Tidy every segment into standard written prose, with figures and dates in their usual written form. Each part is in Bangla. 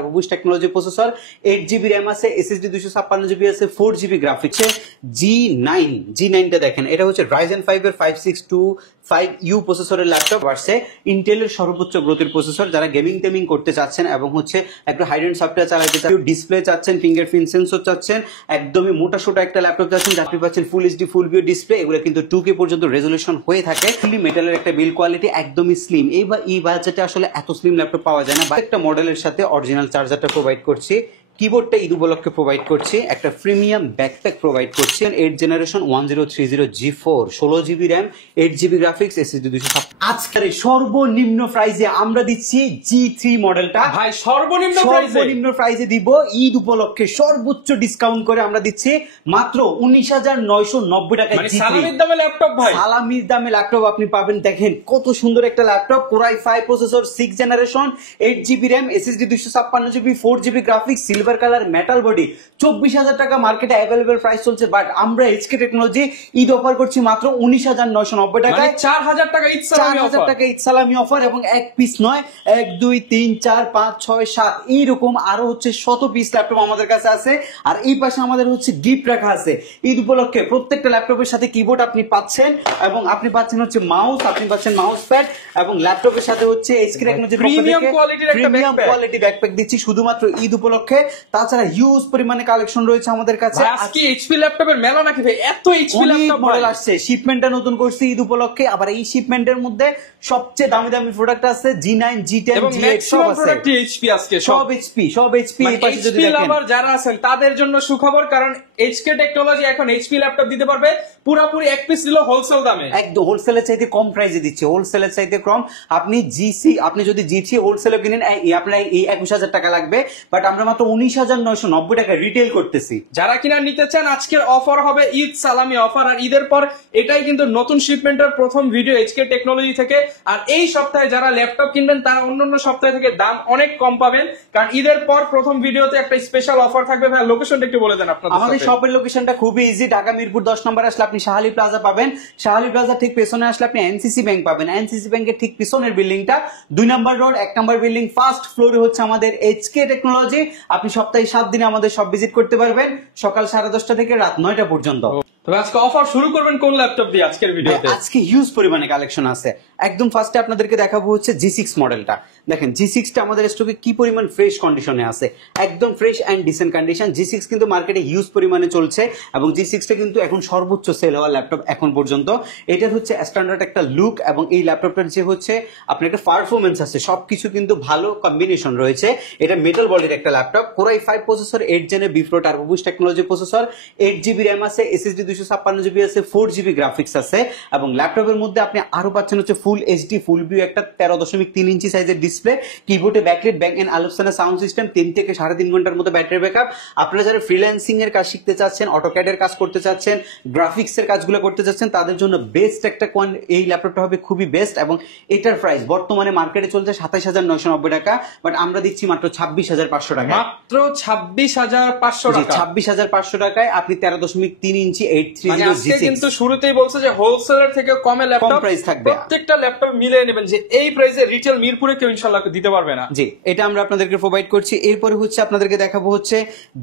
টার্বোবুস্ট টেকনোলজি প্রসেসর, 8GB র্যাম আছে, SSD 256GB আছে, 4GB গ্রাফিক্স। G9 টা দেখেন, এটা হচ্ছে Ryzen 5 এর 5625U প্রসেসরের ল্যাপটপ আসছে। ইন্টেলের সর্বোচ্চ গ্রোথের প্রসেসর, যারা গেমিং টেমিং করতে চাচ্ছেন এবং হচ্ছে একটু হাই এন্ড সফটওয়্যার চালাতে চাচ্ছেন, ডিসপ্লে চাচ্ছেন, ফিঙ্গারপ্রিন্ট সেন্সর চাচ্ছেন, একদমই মোটা সোটা একটা ল্যাপটপ চাচ্ছেন, আপনি পাচ্ছেন full HD full view display. এগুলো কিন্তু 2K পর্যন্ত রেজলিউশন হয়ে থাকে। ফুলি মেটালের একটা বিল্ড কোয়ালিটি, একদমই স্লিম। এই বাজেটে আসলে এত স্লিম ল্যাপটপ পাওয়া যায় না। একটা মডেলের সাথে অরিজিনাল চার্জারটা প্রোভাইড করছি, কিবোর্ডটা ঈদ উপলক্ষে প্রোভাইড করছি, একটা প্রিমিয়াম ব্যাকপ্যাক প্রোভাইড করছি, 8 generation 1030 G4, 16GB RAM, 8GB graphics, SSD 256। আজকের সর্বনিম্ন প্রাইসে আমরা দিচ্ছি G3 মডেলটা। ভাই সর্বনিম্ন প্রাইসে দিব ঈদ উপলক্ষে সর্বোচ্চ ডিসকাউন্ট করে আমরা দিচ্ছি মাত্র 19,990 টাকায়। মানে সালামির দামে ল্যাপটপ ভাই, সালামির দামে ল্যাপটপ আপনি পাবেন। দেখেন কত সুন্দর একটা laptop, Core i5 processor, 6 generation, 8GB RAM, SSD 256GB, 4GB graphics, silver colour, metal body. 24,000 টাকা মার্কেটে অ্যাভেলেবল প্রাইস চলছে, বাট আমরা HK টেকনোলজি ঈদ অফার করছি মাত্র 19,990 টাকায়। 4,000 টাকা ঈদ সালামি অফার, এবং এক পিস নয়, 1 2 3 4 5 6 7 এইরকম আরো হচ্ছে 100 পিস ল্যাপটপ আমাদের কাছে আছে। আর এই পাশে আমাদের হচ্ছে গিফট রাখা আছে ঈদ উপলক্ষে। প্রত্যেকটা ল্যাপটপের সাথে কিবোর্ড আপনি পাচ্ছেন, এবং আপনি পাচ্ছেন হচ্ছে মাউস, আপনি পাচ্ছেন মাউস প্যাড, এবং ল্যাপটপের সাথে হচ্ছে HK technology premium quality backpack দিচ্ছি শুধুমাত্র ঈদ উপলক্ষে। তাছাড়া হিউজ পরিমাণে কালেকশন রয়েছে আমাদের কাছে। আজকে এইচপি ল্যাপটপের মেলা নাকি ভাই? এত এইচপি ল্যাপটপ মডেল আসছে, শিপমেন্টটা নতুন করছি ঈদ উপলক্ষে। আবার এই শিপমেন্টের মধ্যে সবচেয়ে দামি দামি প্রোডাক্ট আছে, G9, G10, G8 সব আছে। এইচপি আজকে সব এইচপি। এই পাশে যদি দেখেন, লাভার যারা আছেন তাদের জন্য সুখবর, কারণ এইচকে টেকনোলজি এখন এইচপি ল্যাপটপ দিতে পারবে পুরোপুরি এক পিস নিল হোলসেল দামে। একদম হোলসেলের চাইতে কম প্রাইসে দিচ্ছে, হোলসেলের চাইতে কম। আপনি যদি G3 হোলসেলে কিনেন আপনার এই 21,000 টাকা লাগবে, বাট আমরা মাত্র 19,990 টাকা রিটেল করতেছি। যারা কিনা নিতে চান, আজকের অফার হবে ঈদ সালামি অফার। আর ঈদের পর এটাই কিন্তু নতুন শিপমেন্টের প্রথম ভিডিও এইচকে টেকনোলজি থেকে। আর এই সপ্তাহে যারা ল্যাপটপ কিনবেন তারা অন্যান্য সপ্তাহ থেকে দাম অনেক কম পাবেন, কারণ ঈদের পর প্রথম ভিডিওতে একটা স্পেশাল অফার থাকবে। ভাই লোকেশনটা একটু বলে দেন আপনাদের। আমাদের শপের লোকেশনটা খুবই ইজি, ঢাকা মিরপুর 10 নম্বর আসলে আপনি শাহালি প্লাজা পাবেন। শাহালি প্লাজা ঠিক পেছনে আসলে আপনি এনসিসি ব্যাংক পাবেন। এনসিসি ব্যাংকের ঠিক পিছনের বিল্ডিংটা 2 নম্বর রোড 1 নম্বর বিল্ডিং, ফার্স্ট ফ্লোরে হচ্ছে আমাদের এইচকে টেকনোলজি। আপনি সপ্তাহে 7 দিনে আমাদের সব ভিজিট করতে পারবেন, সকাল 10:30 থেকে রাত 9টা পর্যন্ত। তবে আজকে অফার শুরু করবেন কোন ল্যাপটপ দিয়ে আজকের ভিডিওতে? আজকে হিউজ পরিমাণে কালেকশন আছে। একদম ফার্স্টে আপনাদেরকে দেখাবো হচ্ছে G6 মডেলটা। দেখেন G6 টা আমাদের স্টকে কি পরিমাণ ফ্রেশ কন্ডিশনে আছে, একদম fresh and dissent condition. G6 কিন্তু মার্কেটে হিউজ পরিমাণে চলছে, এবং G6 টা কিন্তু এখন সর্বোচ্চ সেল হওয়া ল্যাপটপ এখন পর্যন্ত। এটার হচ্ছে স্ট্যান্ডার্ড একটা লুক, এবং এই ল্যাপটপটার যে হচ্ছে আপনার একটা পারফরমেন্স আছে, সবকিছু কিন্তু ভালো কম্বিনেশন রয়েছে। এটা মেটাল বডির একটা ল্যাপটপ, Core i5 প্রসেসর, 8 জেনের Bipro turbo boost technology processor, 8GB RAM আছে, SSD 256GB আছে, 4GB গ্রাফিক্স আছে, এবং ল্যাপটপের মধ্যে আপনি আরো পাচ্ছেন হচ্ছে ফুল এইচডি ফুল ভিউ একটা 13.3 ইঞ্চি সাইজের ডিসপ্লে, কিবোর্ডে ব্যাকলাইট, ব্যাক এন্ড আলোচনা সাউন্ড সিস্টেম, 3 থেকে 3.5 ঘন্টার মতো ব্যাটারি ব্যাকআপ। আপনারা যারা ফ্রিল্যান্সিং এর কাজ শিখতে চাচ্ছেন, অটোক্যাড এর কাজ করতে চাচ্ছেন, গ্রাফিক্স এর কাজগুলো করতে চাচ্ছেন, তাদের জন্য বেস্ট একটা এই ল্যাপটপটা হবে খুবই বেস্ট। এবং এটার প্রাইস বর্তমানে মার্কেটে চলছে 27,990 টাকা, বাট আমরা দিচ্ছি মাত্র 26,500 টাকা। মাত্র 26,500 টাকা। 26,500 টাকায় আপনি 13.3 ইঞ্চি 830 G6। কিন্তু শুরুতেই বলছে যে হোলসেলার থেকে কমে ল্যাপটপ প্রাইস থাকবে। প্রত্যেকটা ল্যাপটপ মিলিয়ে নেবেন, যে এই প্রাইসে রিটেল মিরপুরে কেউ ইনশাআল্লাহ দিতে পারবে না। জি, এটা আমরা আপনাদেরকে প্রোভাইড করছি। এরপরে হচ্ছে আপনাদেরকে দেখাবো হচ্ছে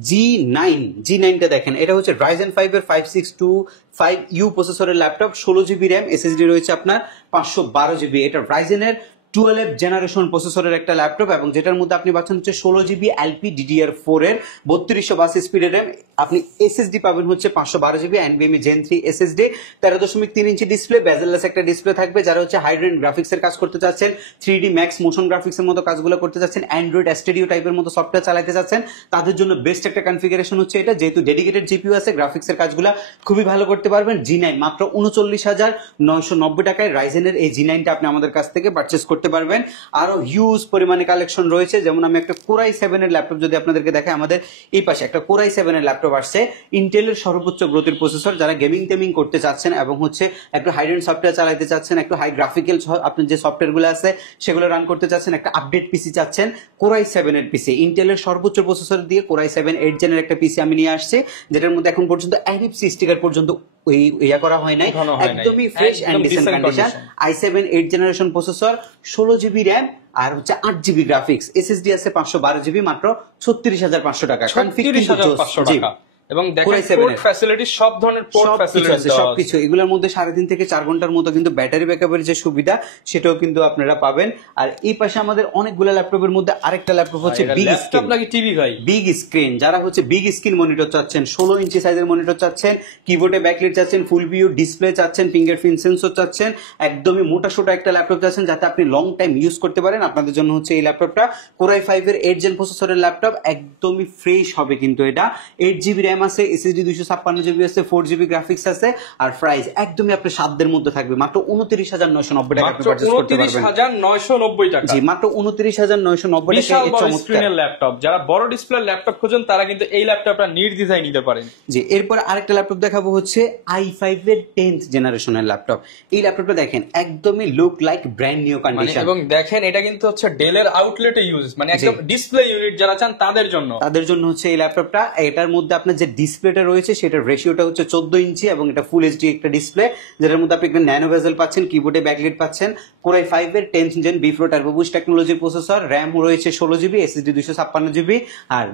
G9 টা দেখেন, এটা হচ্ছে Ryzen 5 এর 5625U প্রসেসরের ল্যাপটপ, 16GB র্যাম, SSD রয়েছে আপনার 512GB। এটা Ryzen এর 12 জেনারেশন প্রসেসরের একটা ল্যাপটপ, এবং যেটার মধ্যে আপনি পাচ্ছেন হচ্ছে 16GB LPDDR4 এর 3252 স্পিডের র্যাম। আপনি এসএসডি পাবেন হচ্ছে 512GB NVMe Gen 3 SSD, 13.3 inch display, bezel-less একটা ডিসপ্লে থাকবে। যারা হচ্ছে হাই এন্ড গ্রাফিক্স এর কাজ করতে চাচ্ছেন, 3D Max মোশন গ্রাফিক্স এর মতো কাজগুলো করতে চাচ্ছেন, অ্যান্ড্রয়েড স্টুডিও টাইপের মতো সফটওয়্যার চালাতে চাচ্ছেন, তাদের জন্য বেস্ট একটা কনফিগারেশন হচ্ছে এটা। যেহেতু ডেডিকেটেড জিপিইউ আছে, গ্রাফিক্স এর কাজগুলো খুবই ভালো করতে পারবেন। G9 মাত্র 39,990 টাকায় রাইজেনের এই G9 টা আপনি আমাদের কাছ থেকে পারচেজ করতে পারবেন। আরো হিউজ পরিমাণে কালেকশন রয়েছে, যেমন আমি একটা Core i7 এর ল্যাপটপ যদি আপনাদেরকে দেখাই, আমাদের এই পাশে একটা Core i7 এর ল্যাপটপ আসছে। ইন্টেলের সর্বোচ্চ গ্রোথের প্রসেসর, যারা গেমিং টেমিং করতে চাচ্ছেন এবং হচ্ছে একটু হাই এন্ড সফটওয়্যার চালাতে চাচ্ছেন, একটু হাই গ্রাফিক্যাল আপনার যে সফটওয়্যার গুলো আছে সেগুলো রান করতে চাচ্ছেন, একটা আপডেট পিসি চাচ্ছেন, Core i7 এর পিসি, ইন্টেলের সর্বোচ্চ প্রসেসর দিয়ে Core i7 8 জেনের একটা পিসি আমি নিয়ে আসছি, যেটার মধ্যে এখন পর্যন্ত NFC স্টিকার পর্যন্ত ওই ইয়া করা হয় নাই, উঠানো হয় নাই। একদমই ফ্রেশ একদম and decent decent condition. condition। i7 8 generation processor, 16 GB RAM আর হচ্ছে 8 জিবি গ্রাফিক্স, এসএসডি আছে 512 জিবি, মাত্র 36,500 টাকা। 36,500 টাকা। এবং দেখেন Core i7 পোর্ট এর। ফ্যাসিলিটি, সব ধরনের পোর্ট সবকিছু ফ্যাসিলিটি আছে, সবকিছু এগুলোর মধ্যে 3.5 থেকে 4 ঘন্টার মতো কিন্তু ব্যাটারি ব্যাকআপের যে সুবিধা সেটাও কিন্তু আপনারা পাবেন। আর এই পাশে আমাদের অনেকগুলো ল্যাপটপের মধ্যে আরেকটা ল্যাপটপ হচ্ছে বিগ ল্যাপটপ স্ক্রিন। নাকি টিভি ভাই? বিগ স্ক্রিন, যারা হচ্ছে বিগ স্ক্রিন মনিটর চাচ্ছেন, 16 ইঞ্চি সাইজের মনিটর চাচ্ছেন, কিবোর্ডে ব্যাকলাইট চাচ্ছেন, ফুল ভিউ ডিসপ্লে চাচ্ছেন, ফিঙ্গারপ্রিন্ট সেন্সর চাচ্ছেন, একদমই মোটা সোটা একটা ল্যাপটপ চাচ্ছেন যাতে আপনি লং টাইম ইউজ করতে পারেন, আপনাদের জন্য হচ্ছে এই ল্যাপটপটা। Core i5 এর 8 জেন প্রসেসরের ল্যাপটপ, একদমই ফ্রেশ হবে কিন্তু এটা। 8 জিবি র্যাম আছে, এসএসডি 256 জিবি আছে, 4 জিবি গ্রাফিক্স আছে, আর প্রাইস একদমই আপনার সাধ্যের মধ্যে থাকবে, মাত্র 29,990 টাকা আপনি পারচেজ করতে পারবেন। 29,990 টাকা। জি, মাত্র 29,990 বিশাল টাকা। বড় স্ক্রিনের ল্যাপটপ, যারা বড় ডিসপ্লে ল্যাপটপ খোঁজেন তারা কিন্তু এই ল্যাপটপটা নির্দ্বিধায় নিতে পারেন। জি, এরপর আরেকটা ল্যাপটপ দেখাবো হচ্ছে i5 এর 10th জেনারেশনের ল্যাপটপ। এই ল্যাপটপটা দেখেন একদমই look like brand new condition, এবং দেখেন এটা কিন্তু হচ্ছে ডেলের আউটলেটে ইউজ, মানে একদম ডিসপ্লে ইউনিট যারা চান তাদের জন্য হচ্ছে এই ল্যাপটপটা। এটার মধ্যে আপনার যে ডিসপ্লেটা রয়েছে সেটার রেশিওটা হচ্ছে 14 ইঞ্চি এবং এটা ফুল এইচডি একটা ডিসপ্লে, যেটার মধ্যে আপনি একটা ন্যানো বেজেল পাচ্ছেন, কিবোর্ডে ব্যাকলাইট পাচ্ছেন। Core i5 এর 10th gen B4 turbo boost টেকনোলজির প্রসেসর, র্যাম রয়েছে 16 জিবি, এসএসডি 256 জিবি, আর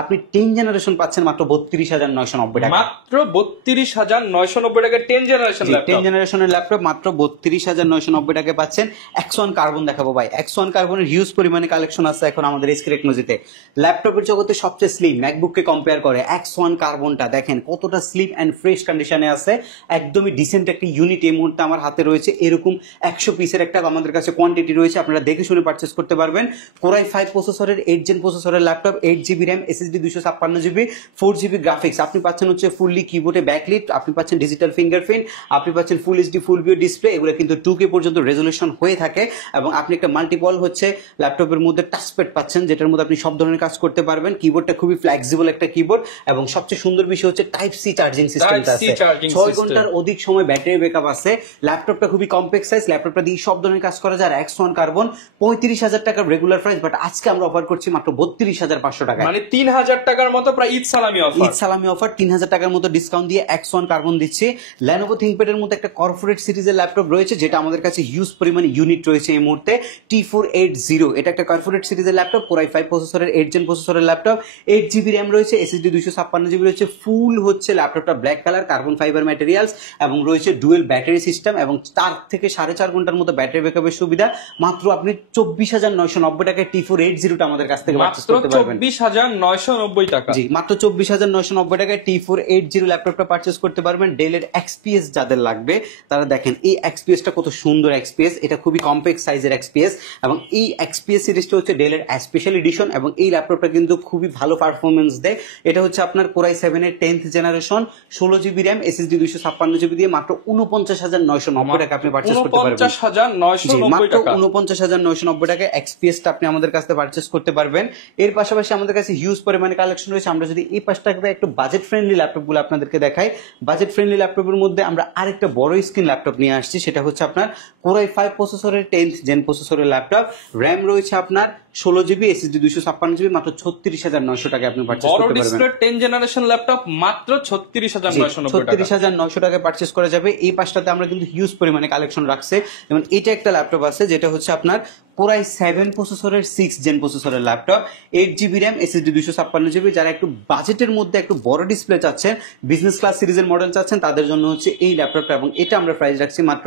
আপনি 10 জেনারেশন পাচ্ছেন মাত্র 32,990 টাকা। মাত্র 32,990 টাকা 10 জেনারেশন ল্যাপটপ। 10 জেনারেশনের ল্যাপটপ মাত্র 32,990 টাকায় পাচ্ছেন। X1 কার্বন দেখাবো ভাই, X1 কার্বনের হিউজ পরিমাণে কালেকশন আছে এখন আমাদের এসকে টেকনোলজিতে। ল্যাপটপের জগতে সবচেয়ে স্লিম, ম্যাকবুককে কম্পেয়ার করে X1 কার্বনটা দেখেন কতটা স্লিম এন্ড ফ্রেশ কন্ডিশনে আছে, একদমই ডিসেন্ট একটা ইউনিট এই মুহূর্তে আমার হাতে রয়েছে। এরকম 100 পিসের একটা আমাদের কাছে কোয়ান্টিটি রয়েছে, আপনারা দেখে শুনে পারচেজ করতে পারবেন। Core i5 প্রসেসরের 8 জেন প্রসেসরের laptop, 8 GB RAM, SSD 256 GB, 4 GB graphics, আপনি পাচ্ছেন হচ্ছে ফুললি কিবোর্ডে ব্যাকলাইট, আপনি পাচ্ছেন ডিজিটাল ফিঙ্গারপ্রিন্ট, আপনি পাচ্ছেন full HD full view display, এগুলো কিন্তু 2K পর্যন্ত রেজলিউশন হয়ে থাকে, এবং আপনি একটা মাল্টিপল হচ্ছে ল্যাপটপের মধ্যে টাচপ্যাড পাচ্ছেন যেটার মধ্যে আপনি সব ধরনের কাজ করতে পারবেন। কিবোর্ডটা খুবই ফ্লেক্সিবল একটা কিবোর্ড, এবং সবচেয়ে সুন্দর বিষয় হচ্ছে টাইপ সি চার্জিং সিস্টেমটা আছে, 6 ঘন্টার অধিক সময় ব্যাটারি ব্যাকআপ আছে। ল্যাপটপটা খুবই কম্প্যাক্ট সাইজ, ল্যাপটপটা দিয়ে সব ধরনের কাজ করা যায়। X1 কার্বন 35,000 টাকার রেগুলার প্রাইস, বাট আজকে আমরা অফার করছি মাত্র 32,500 টাকা, মানে 3,000 টাকার মতো প্রায় ঈদ সালামি অফার। ঈদ সালামি অফার 3,000 টাকার মতো ডিসকাউন্ট দিয়ে X1 কার্বন দিচ্ছে। Lenovo ThinkPad এর মধ্যে একটা কর্পোরেট সিরিজের ল্যাপটপ রয়েছে যেটা আমাদের কাছে হিউজ পরিমাণে ইউনিট রয়েছে এই মুহূর্তে, T480। এটা একটা কর্পোরেট সিরিজের ল্যাপটপ, Core i5 প্রসেসরের 8 জেন প্রসেসরের ল্যাপটপ, 8 জিবি র্যাম রয়েছে, এসএসডি 256 জিবি রয়েছে, ফুল হচ্ছে ল্যাপটপটা black colour, carbon fibre materials, এবং রয়েছে ডুয়েল ব্যাটারি সিস্টেম, এবং 4 থেকে 4.5 ঘন্টার মতো ব্যাটারি ব্যাকআপের সুবিধা। মাত্র আপনি 24,990 টাকায় T480টা আমাদের কাছ থেকে পারচেজ করতে পারবেন। 24,990 টাকা। জি, মাত্র 24,990 টাকায় T480 ল্যাপটপটা পারচেজ করতে পারবেন। ডেলের XPS যাদের লাগবে তারা দেখেন এই XPSটা কত সুন্দর XPS, এটা খুবই কম্প্যাক্ট সাইজের XPS, এবং এই XPS সিরিজটা হচ্ছে ডেলের স্পেশাল এডিশন, এবং এই ল্যাপটপটা কিন্তু খুবই ভালো পারফরমেন্স দেয়। এটা হচ্ছে আপনার Core i7 এর 10th generation, 16 GB RAM, SSD 256 GB দিয়ে মাত্র 49,990 টাকা আপনি পারচেজ করতে পারবেন। 49,990 টাকা। 49,990 টাকায় XPSটা আপনি আমাদের কাছ থেকে পারচেজ করতে পারবেন। এর পাশাপাশি আমাদের কাছে হিউজ পরিমাণে কালেকশন রয়েছে। আমরা যদি এই পাশটাকে একটু বাজেট ফ্রেন্ডলি ল্যাপটপগুলো আপনাদেরকে দেখাই, বাজেট ফ্রেন্ডলি ল্যাপটপের মধ্যে আমরা আরেকটা বড় স্ক্রিন ল্যাপটপ নিয়ে আসছি, সেটা হচ্ছে আপনার Core i5 প্রসেসরের 10th জেন প্রসেসরের ল্যাপটপ, র্যাম রয়েছে আপনার 16 জিবি, এসএসডি 256 জিবি, মাত্র 36,900 টাকায় আপনি পারচেজ করতে পারবেন। বড় ডিসপ্লে 10 জেনারেশন ল্যাপটপ মাত্র 36,990 টাকা। 36,900 টাকায় পারচেজ করা যাবে। এই পাশটাতে আমরা কিন্তু হিউজ পরিমাণে কালেকশন রাখছে, যেমন এটা একটা ল্যাপটপ আছে যেটা হচ্ছে আপনার Core i7 প্রসেসরের 6 জেন প্রসেসরের laptop, 8 GB RAM, SSD 256 GB. যারা একটু বাজেটের মধ্যে একটু বড় ডিসপ্লে চাচ্ছেন, বিজনেস ক্লাস সিরিজের মডেল চাচ্ছেন, তাদের জন্য হচ্ছে এই ল্যাপটপটা, এবং এটা আমরা প্রাইস রাখছি মাত্র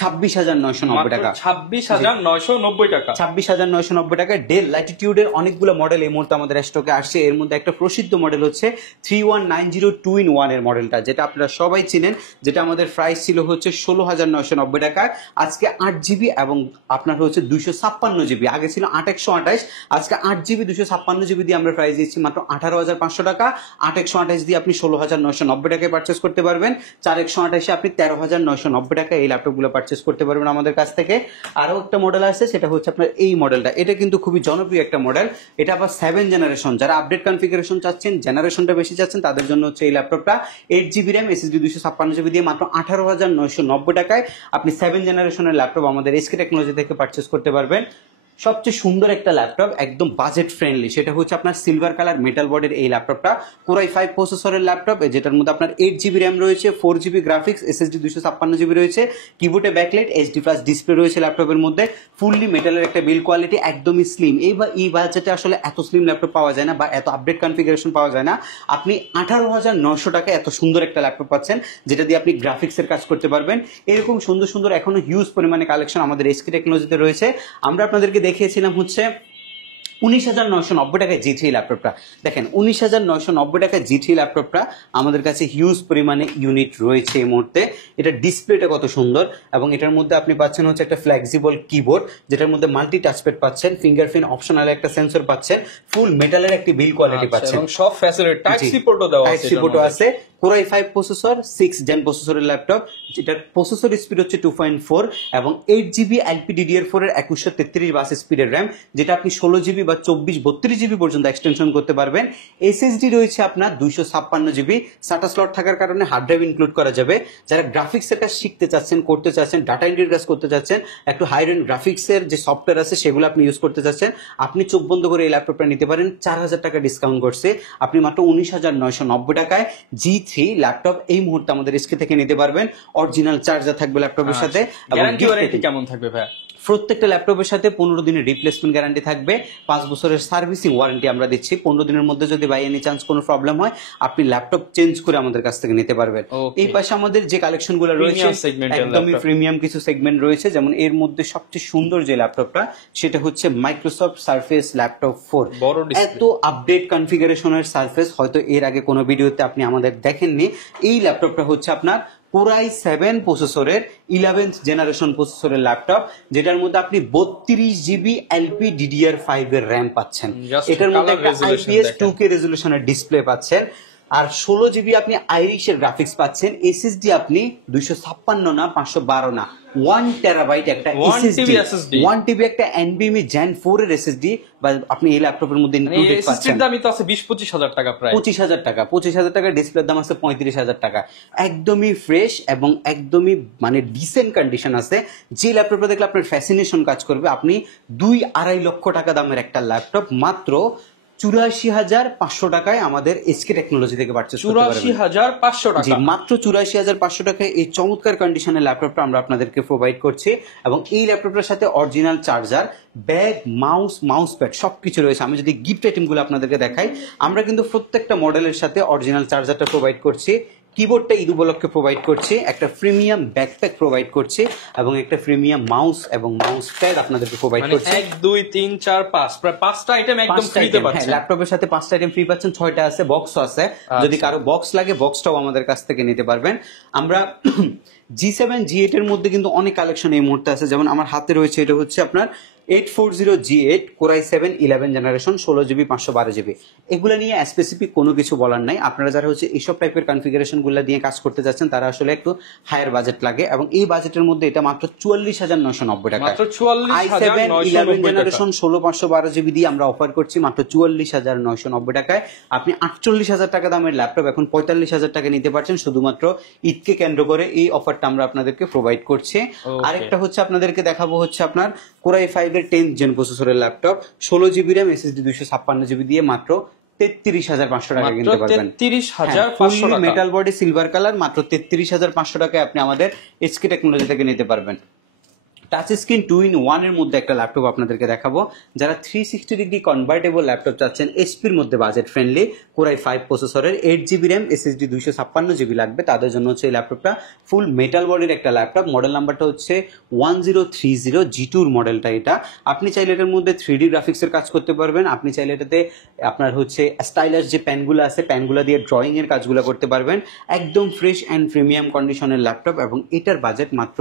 26,990 টাকা। 26,990 টাকা। 26,990 টাকা। ডেল ল্যাটিটিউডের অনেকগুলো মডেল এই মুহূর্তে আমাদের স্টকে আসছে। এর মধ্যে একটা প্রসিদ্ধ মডেল হচ্ছে 3190 2-in-1 এর মডেলটা, যেটা আপনারা সবাই চিনেন, যেটা আমাদের প্রাইস ছিল হচ্ছে 16,990 টাকা। আজকে 8 জিবি এবং আপনার হচ্ছে 256 জিবি, আগে ছিল 8/128, আজকে 8 জিবি 256 জিবি দিয়ে আমরা প্রাইস দিচ্ছি মাত্র 18,500 টাকা। 8/128 দিয়ে আপনি 16,990 টাকায় পারচেজ করতে পারবেন। 4/128 আপনি 13,990 টাকা এই ল্যাপটপগুলো পারচেজ করতে পারবেন আমাদের কাছ থেকে। আরো একটা মডেল আছে, সেটা হচ্ছে আপনার এই মডেলটা। এটা কিন্তু খুবই জনপ্রিয় একটা মডেল, এটা আবার 7 জেনারেশন। যারা আপডেট কনফিগারেশন চাচ্ছেন, জেনারেশনটা বেশি চাচ্ছেন, তাদের জন্য হচ্ছে এই ল্যাপটপটা। 8 জিবি র্যাম, এসএসডি 256 জিবি দিয়ে মাত্র 18,990 টাকায় আপনি 7 জেনারেশনের ল্যাপটপ আমাদের এসকে টেকনোলজি থেকে পারচেজ করতে পারবেন। সবচেয়ে সুন্দর একটা ল্যাপটপ, একদম বাজেট ফ্রেন্ডলি, সেটা হচ্ছে আপনার সিলভার কালার মেটাল বডির এই ল্যাপটপটা, Core i5 প্রসেসরের ল্যাপটপ, যেটার মধ্যে আপনার 8GB র্যাম রয়েছে, 4GB গ্রাফিক্স, SSD 256GB রয়েছে, কিবোর্ডে ব্যাকলাইট, HD+ ডিসপ্লে রয়েছে ল্যাপটপের মধ্যে, ফুললি মেটালের একটা বিল্ড কোয়ালিটি, একদমই স্লিম। এই বাজেটে আসলে এত স্লিম ল্যাপটপ পাওয়া যায় না বা এত আপডেট কনফিগারেশন পাওয়া যায় না। আপনি 18,900 টাকায় এত সুন্দর একটা ল্যাপটপ পাচ্ছেন, যেটা দিয়ে আপনি গ্রাফিক্সের কাজ করতে পারবেন। এরকম সুন্দর সুন্দর এখনো হিউজ পরিমাণে কালেকশন আমাদের SK টেকনোলজিতে রয়েছে। আমরা আপনাদেরকে দেখিয়েছিলাম হচ্ছে 19,990 টাকায় G3 ল্যাপটপটা। দেখেন 19,990 টাকায় G3 ল্যাপটপটা আমাদের কাছে হিউজ পরিমাণে ইউনিট রয়েছে এই মুহূর্তে। এটা ডিসপ্লেটা কত সুন্দর, এবং এটার মধ্যে আপনি পাচ্ছেন হচ্ছে একটা ফ্লেক্সিবল কিবোর্ড, যেটার মধ্যে মাল্টি টাচপ্যাড পাচ্ছেন, ফিঙ্গারপ্রিন্ট অপশনাল একটা সেন্সর পাচ্ছেন, ফুল মেটালের একটি বিল্ড কোয়ালিটি পাচ্ছেন, এবং সব ফ্যাসিলিটি টাইপ সি পোর্টও দেওয়া আছে। টাইপ সি পোর্টও আছে। Core i5 প্রসেসর, 6 জেন প্রসেসরের ল্যাপটপ, যেটার প্রসেসর স্পিড হচ্ছে 2.4 এবং 8GB LPDDR4 এর 2133 বাস স্পিডের র্যাম, যেটা আপনি 16GB বা 32GB পর্যন্ত এক্সটেনশন করতে পারবেন। SSD রয়েছে আপনার 256GB, SATA স্লট থাকার কারণে হার্ড ড্রাইভ ইনক্লুড করা যাবে। যারা গ্রাফিক্সের কাজ শিখতে চাচ্ছেন, করতে চাচ্ছেন, ডাটা এন্ট্রির কাজ করতে চাচ্ছেন, একটু হাই রেন্ড গ্রাফিক্সের যে সফটওয়্যার আছে সেগুলো আপনি ইউজ করতে চাচ্ছেন, আপনি চোখ বন্ধ করে এই ল্যাপটপটা নিতে পারেন। 4,000 টাকা ডিসকাউন্ট করছে, আপনি মাত্র 19,990 টাকায় G3 ল্যাপটপ এই মুহূর্তে আমাদের SK থেকে নিতে পারবেন। অরিজিনাল চার্জার থাকবে ল্যাপটপের সাথে, গ্যারান্টি ওয়ারেন্টি কেমন থাকবে ভাই? প্রত্যেকটা ল্যাপটপের সাথে 15 দিনের রিপ্লেসমেন্ট গ্যারান্টি থাকবে, 5 বছরের সার্ভিসিং ওয়ারেন্টি আমরা দিচ্ছি। 15 দিনের মধ্যে যদি বাই এনি চান্স কোনো প্রবলেম হয়, আপনি ল্যাপটপ চেঞ্জ করে আমাদের কাছ থেকে নিতে পারবেন। এই পাশে আমাদের যে কালেকশনগুলো রয়েছে একদমই প্রিমিয়াম কিছু সেগমেন্ট রয়েছে, যেমন এর মধ্যে সবচেয়ে সুন্দর যে ল্যাপটপটা সেটা হচ্ছে মাইক্রোসফট সারফেস ল্যাপটপ 4। এত আপডেট কনফিগারেশনের সারফেস হয়তো এর আগে কোনো ভিডিওতে আপনি আমাদের দেখেননি। এই ল্যাপটপটা হচ্ছে আপনার Core i7 প্রসেসরের 11th জেনারেশন প্রসেসরের ল্যাপটপ, যেটার মধ্যে আপনি 32GB LPDDR5 এর র্যাম পাচ্ছেন, এটার মধ্যে একটা IPS 2K রেজলিউশনের ডিসপ্লে পাচ্ছেন, আর 16GB আপনি আইরিশের গ্রাফিক্স পাচ্ছেন। SSD আপনি 256 না 512 না 1 টেরাবাইট একটা SSD, 1 TB একটা NVMe Gen 4 এর SSD বা আপনি এই ল্যাপটপের মধ্যে ইনক্লুডেড পাচ্ছেন। দামই তো আছে 20-25 হাজার টাকা, প্রায় 25,000 টাকা। 25,000 টাকা ডিসপ্লের দাম আছে 35,000 টাকা। একদমই ফ্রেশ এবং একদমই মানে ডিসেন্ট কন্ডিশন আছে। যে ল্যাপটপটা দেখলে আপনার ফ্যাসিনেশন কাজ করবে। আপনি 2-2.5 লক্ষ টাকা দামের একটা ল্যাপটপ মাত্র 84,500 টাকায় আমাদের SK টেকনোলজি থেকে পারচেজ করতে পারবেন। 84,500 টাকা, জি মাত্র 84,500 টাকায় এই চমৎকার কন্ডিশনের ল্যাপটপটা আমরা আপনাদেরকে প্রোভাইড করছি। এবং এই ল্যাপটপটার সাথে original charger, bag, mouse pad সবকিছু রয়েছে। আমি যদি গিফট আইটেমগুলো আপনাদেরকে দেখাই, আমরা কিন্তু প্রত্যেকটা মডেলের সাথে অরিজিনাল চার্জারটা প্রোভাইড করছি, কিবোর্ডটা ঈদ উপলক্ষে প্রোভাইড করছি, একটা প্রিমিয়াম ব্যাকপ্যাক প্রোভাইড করছি এবং একটা প্রিমিয়াম মাউস এবং মাউস প্যাড আপনাদেরকে প্রোভাইড করছি। 1 2 3 4 5 প্রায় 5টা আইটেম একদম ফ্রিতে পাচ্ছেন। ল্যাপটপের সাথে 5টা আইটেম ফ্রি পাচ্ছেন, 6টা আছে, বক্সও আছে। যদি কারো বক্স লাগে বক্সটাও আমাদের কাছ থেকে নিতে পারবেন। আমরা G7 G8 এর মধ্যে কিন্তু অনেক কালেকশন এই মুহূর্তে আছে, যেমন আমার হাতে রয়েছে এটা হচ্ছে আপনার 840G8 Core i7 11 generation 16GB 512GB। এগুলো নিয়ে স্পেসিফিক কোনো কিছু বলার নাই। আপনারা যারা হচ্ছে এইসব টাইপের কনফিগারেশনগুলো দিয়ে কাজ করতে যাচ্ছেন তারা আসলে একটু হায়ার বাজেট লাগে, এবং এই বাজেটের মধ্যে এটা মাত্র 44,990 টাকা। মাত্র 44,990 i7 11 জেনারেশন 16/512GB দিয়ে আমরা অফার করছি মাত্র 44,990 টাকায়। আপনি 48,000 টাকা দামের ল্যাপটপ এখন 45,000 টাকা নিতে পারছেন, শুধুমাত্র ঈদকে কেন্দ্র করে এই অফারটা আমরা আপনাদেরকে প্রোভাইড করছি। আরেকটা হচ্ছে আপনাদেরকে দেখাবো হচ্ছে আপনার Core i5 এর 10th জেন প্রসেসরের laptop, 16GB RAM, SSD 256GB দিয়ে মাত্র 33,500 টাকা কিনতে পারবেন। 33,500 টাকা, মেটাল বডি সিলভার কালার, মাত্র 33,500 টাকায় আপনি আমাদের SK টেকনোলজি থেকে নিতে পারবেন। টাচ স্ক্রিন 2-in-1 এর মধ্যে একটা ল্যাপটপ আপনাদেরকে দেখাবো। যারা 360 ডিগ্রি কনভার্টেবল ল্যাপটপ চাচ্ছেন এসপির মধ্যে বাজেট ফ্রেন্ডলি, Core i5 প্রসেসরের 8GB র্যাম, SSD 256GB লাগবে, তাদের জন্য হচ্ছে এই ল্যাপটপটা ফুল মেটাল বডির একটা ল্যাপটপ। মডেল নাম্বারটা হচ্ছে 1030 G2 মডেলটা। এটা আপনি চাইলে এটার মধ্যে 3D গ্রাফিক্সের কাজ করতে পারবেন, আপনি চাইলে এটাতে আপনার হচ্ছে স্টাইলাস যে প্যানগুলো আছে প্যানগুলো দিয়ে ড্রয়িং এর কাজগুলো করতে পারবেন। একদম ফ্রেশ অ্যান্ড প্রিমিয়াম কন্ডিশনের ল্যাপটপ, এবং এটার বাজেট মাত্র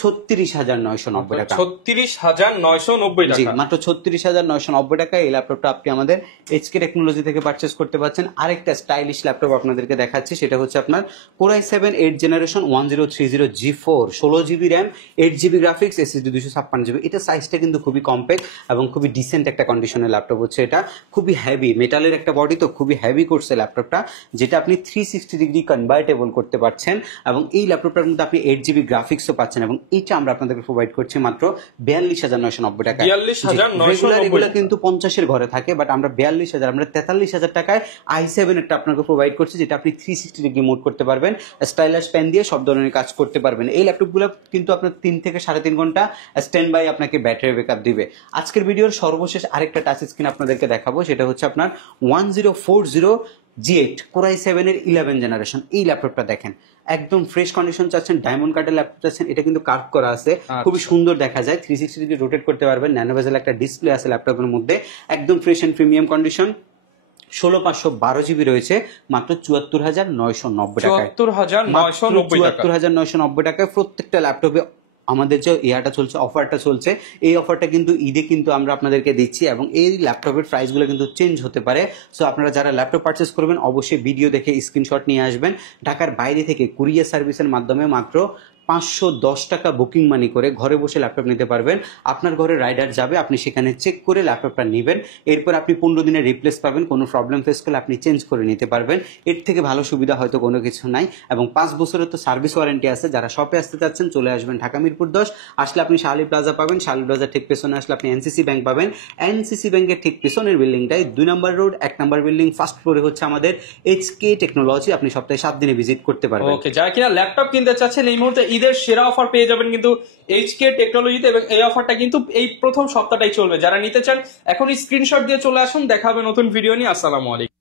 36,990 টাকা। 36,990 টাকা, জি মাত্র 36,990 টাকা এই ল্যাপটপটা আপনি আমাদের SK টেকনোলজি থেকে পারচেজ করতে পারছেন। আরেকটা স্টাইলিশ ল্যাপটপ আপনাদেরকে দেখাচ্ছি, সেটা হচ্ছে আপনার Core i7 8 generation 1030G4 16GB RAM, 8GB graphics, SSD 256GB। এটা সাইজটা কিন্তু খুবই কম্প্যাক্ট এবং খুবই ডিসেন্ট একটা কন্ডিশনের ল্যাপটপ হচ্ছে। এটা খুবই হেভি, মেটালের একটা বডি তো খুবই হেভি করছে ল্যাপটপটা, যেটা আপনি 360 ডিগ্রি কনভার্টেবল করতে পারছেন। এবং এই ল্যাপটপটার মধ্যে আপনি 8GB গ্রাফিক্সও পাচ্ছেন, এবং এটা আমরা আপনাদেরকে প্রোভাইড করছি মাত্র 42,990 টাকায়। 42,990 রেগুলার এগুলো কিন্তু 50-এর ঘরে থাকে, বাট আমরা 42,000 আমরা 43,000 টাকায় i7 এরটা আপনাকে প্রোভাইড করছি, যেটা আপনি 360 ডিগ্রি মোড করতে পারবেন, স্টাইলাস পেন দিয়ে সব ধরনের কাজ করতে পারবেন। এই ল্যাপটপগুলো কিন্তু আপনার 3 থেকে 3.5 ঘন্টা স্ট্যান্ড বাই আপনাকে ব্যাটারি ব্যাকআপ দিবে। আজকের ভিডিওর সর্বশেষ আরেকটা টাচ স্ক্রিন আপনাদেরকে দেখাবো, সেটা হচ্ছে আপনার 1040 G8 Core i7 এর 11 জেনারেশন। এই ল্যাপটপটা দেখেন, একদম ফ্রেশ কন্ডিশন চাচ্ছেন, ডায়মন্ড কাটের ল্যাপটপ চাচ্ছেন, এটা কিন্তু কার্ভ করা আছে, খুবই সুন্দর দেখা যায়, 360 ডিগ্রি রোটেট করতে পারবেন, ন্যানো বেজেল একটা ডিসপ্লে আছে ল্যাপটপের মধ্যে, একদম fresh and premium condition. 16/512 GB রয়েছে মাত্র 74,990 টাকায়। 74,990 টাকায় প্রত্যেকটা ল্যাপটপে আমাদের যে ইয়াটা চলছে, অফারটা চলছে, এই অফারটা কিন্তু ঈদে কিন্তু আমরা আপনাদেরকে দিচ্ছি, এবং এই ল্যাপটপের প্রাইসগুলো কিন্তু চেঞ্জ হতে পারে। সো আপনারা যারা ল্যাপটপ পারচেস করবেন অবশ্যই ভিডিও দেখে স্ক্রিনশট নিয়ে আসবেন। ঢাকার বাইরে থেকে কুরিয়ার সার্ভিসের মাধ্যমে মাত্র 510 টাকা বুকিং মানি করে ঘরে বসে ল্যাপটপ নিতে পারবেন। আপনার ঘরে রাইডার যাবে, আপনি সেখানে চেক করে ল্যাপটপটা নেবেন, এরপর আপনি 15 দিনের রিপ্লেস পাবেন, কোনো প্রবলেম ফেস করলে আপনি চেঞ্জ করে নিতে পারবেন। এর থেকে ভালো সুবিধা হয়তো কোনো কিছু নাই, এবং 5 বছরের তো সার্ভিস ওয়ারেন্টি আছে। যারা শপে আসতে চাচ্ছেন চলে আসবেন ঢাকা মিরপুর 10, আসলে আপনি শাহালি প্লাজা পাবেন, শাহালি প্লাজার ঠিক পেছনে আসলে আপনি এনসিসি ব্যাংক পাবেন, এনসিসি ব্যাংকের ঠিক পেছনের বিল্ডিংটাই 2 নম্বর রোড 1 নম্বর বিল্ডিং ফার্স্ট ফ্লোরে হচ্ছে আমাদের এইচকে টেকনোলজি। আপনি সপ্তাহে 7 দিনে ভিজিট করতে পারবেন। ওকে, যারা কিনা ল্যাপটপ কিনতে চাচ্ছেন এই মুহূর্তে ঈদের সেরা অফার পেয়ে যাবেন কিন্তু এইচকে টেকনোলজিতে, এবং এই অফারটা কিন্তু এই প্রথম সপ্তাহটাই চলবে। যারা নিতে চান এখনই স্ক্রিনশট দিয়ে চলে আসুন। দেখা হবে নতুন ভিডিও নিয়ে। আসসালামু আলাইকুম।